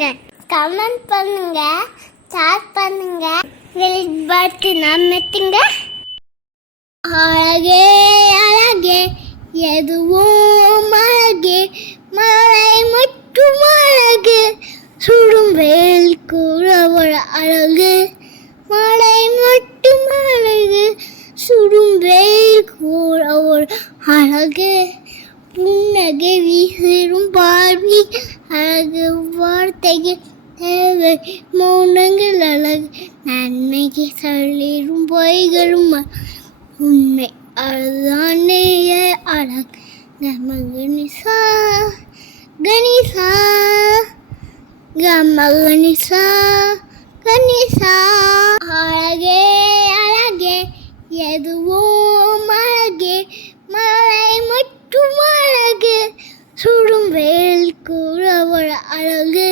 பண்ணுங்க, கமெண்ட் பண்ணுங்க, ஷேர் பண்ணுங்க, பெல் பட்டன் அழுத்துங்க. அழகே அழகே எதுவும் அழகே, மழை மட்டும் அழகு, சுடும் வெயில் கூட ஒரு அழகு, மழை மட்டும் அழகு, சுடும் வெயில் கூட ஒரு அழகு, புன்னகை வீசிடும் பார்வை அழகு, வார்த்தைகள் தேவை, மௌனங்கள் அழகு, நன்மைக்கு சொல்லிடும் பொய்களும் உண்மை, அதுதானே அழகு. கம கணிசா கணிசா கம கணிசா கணிசா. அழகே அழகே எதுவும் அழகே, மழை மட்டும் அழகு, சுடும் வெயில் கூட ஒரு அழகு,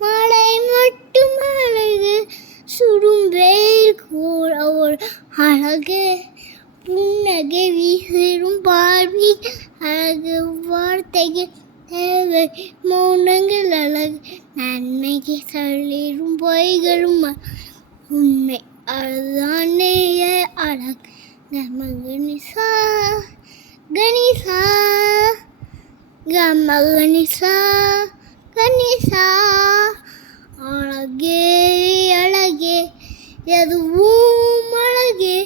மழை மட்டும் அழகு, சுடும் வெயில் கூட ஒரு அழகு, புன்னகை வீசிடும் பார்வை அழகு, வார்த்தைகள் தேவை, மௌனங்கள் அழகு, நன்மைக்கு சொல்லிடும் பொய்களும் உண்மை, அதுதானே அழகு. கம கணிசா கணிசா கம கணிசா கணிசா. அழகே அழகே எதுவும் அழகே,